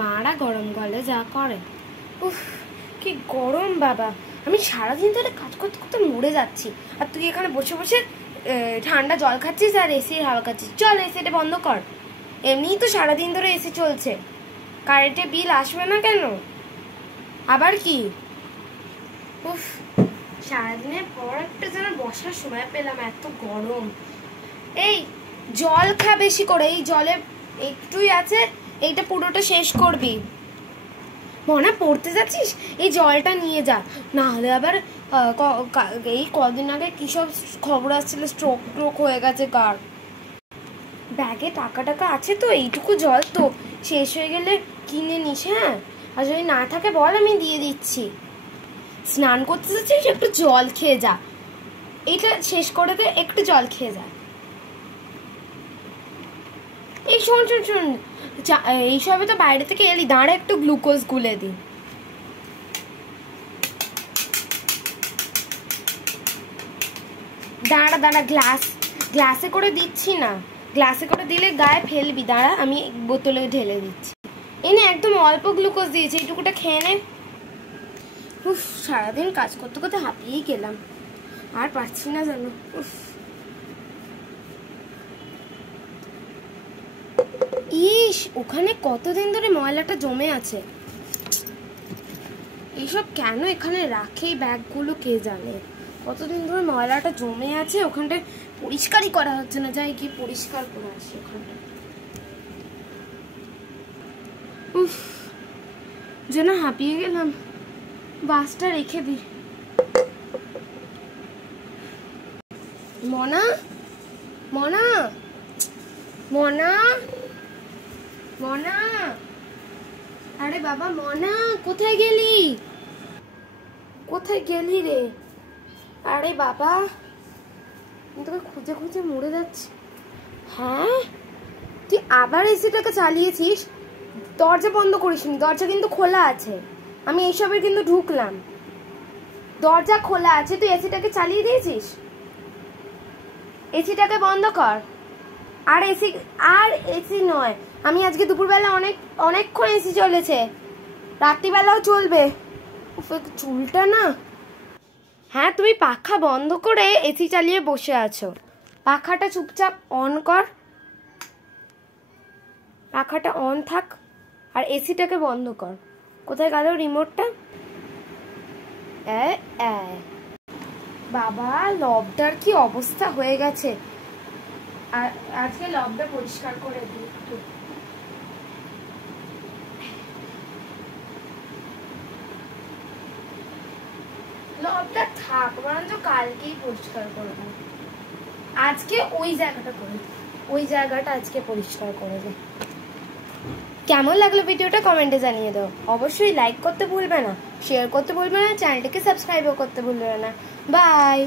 মারা গরমকালে যা করে। উফ, কি গরম বাবা! আমি সারাদিন ধরে কাজ করতে করতে মরে যাচ্ছি, আর তুই এখানে বসে বসে ঠান্ডা জল খাচ্ছিস আর এসির হাওয়া খাচ্ছিস। চল এসিটা বন্ধ কর। এমনিই তো সারাদিন ধরে এসি চলছে, কারেন্টের বিল আসবে না কেন? আবার কি? উফ, সারাদিনের পর একটা যেন বসার সময় পেলাম, এত গরম। এই জল খা বেশি করে, এই জলে একটুই আছে, এইটা পুরোটা শেষ করবি। মনে পড়তে যাচ্ছিস, এই জলটা নিয়ে যা, না হলে আবার এই কদিন আগে কি সব খবর আসছিল, স্ট্রোক হয়ে গেছে কার। ব্যাগে টাকা আছে তো, এইটুকু জল তো শেষ হয়ে গেলে কিনে নিস। হ্যাঁ, আর যদি না থাকে বল, আমি দিয়ে দিচ্ছি। স্নান করতে যাচ্ছিস, একটু জল খেয়ে যা, এইটা শেষ করে দে, একটু জল খেয়ে যা। এই শোন শোন শোন, এইসবে তো বাইরে থেকে এলি, দাঁড়া একটু গ্লুকোজ গুলে দি। দাঁড়া দাঁড়া, গ্লাসে করে দিচ্ছি না, গ্লাসে করে দিলে গায়ে ফেলবি। দাঁড়া, আমি বোতলে ঢেলে দিচ্ছি। এনে একদম অল্প গ্লুকোজ দিয়েছি, এইটুকুটা খেয়ে নে। উফ, সারাদিন কাজ করতে করতে হাঁপিয়েই গেলাম, আর পারছি না জানো। উফ, ইস, ওখানে কতদিন ধরে ময়লাটা জমে আছে। এইসব কেন এখানে রাখে ব্যাগগুলো কে জানে, কতদিন ধরে ময়লাটা জমে আছে ওখানটায়, পরিষ্কারই করা হচ্ছে না। যাই গিয়ে পরিষ্কার করে আসি ওখানটা। উফ, যেন হাঁপিয়ে গেলাম, বাসটা রেখে দি। মনা, মনা, মনা, মনা, আরে বাবা মনা, কোথায় গেলি? কোথায় গেলি রে? আরে বাবা, আমি তোকে খুঁজে খুঁজে মরে যাচ্ছি। হ্যাঁ, তুই আবার এসিটাকে চালিয়েছিস? দরজা বন্ধ করিসনি, দরজা কিন্তু খোলা আছে। আমি এইসবের কিন্তু ঢুকলাম, দরজা খোলা আছে, তুই এসিটাকে চালিয়ে দিয়েছিস। এসিটাকে বন্ধ কর। আর এসি নয়, আমি আজকে দুপুরবেলা অনেকক্ষণ এসি চলেছে, রাত্রিবেলাও চলবে। চুলটা না। হ্যাঁ, তুমি পাখা বন্ধ করে এসি চালিয়ে বসে আছো, পাখাটা চুপচাপ অন কর, পাখাটা অন থাক, আর এসিটাকে বন্ধ কর। কোথায় গেল রিমোটটা? বাবা, লবটার কি অবস্থা হয়ে গেছে, আজকে লবটা পরিষ্কার করে দিই একটু। লবটা থাক, বরঞ্চ কালকেই পরিষ্কার করবো। আজকে ওই জায়গাটা আজকে পরিষ্কার করে দে। কেমন লাগলো ভিডিওটা কমেন্টে জানিয়ে দাও। অবশ্যই লাইক করতে ভুলবে না, শেয়ার করতে ভুলবে না, চ্যানেলটাকে সাবস্ক্রাইবও করতে ভুলবে না। বাই।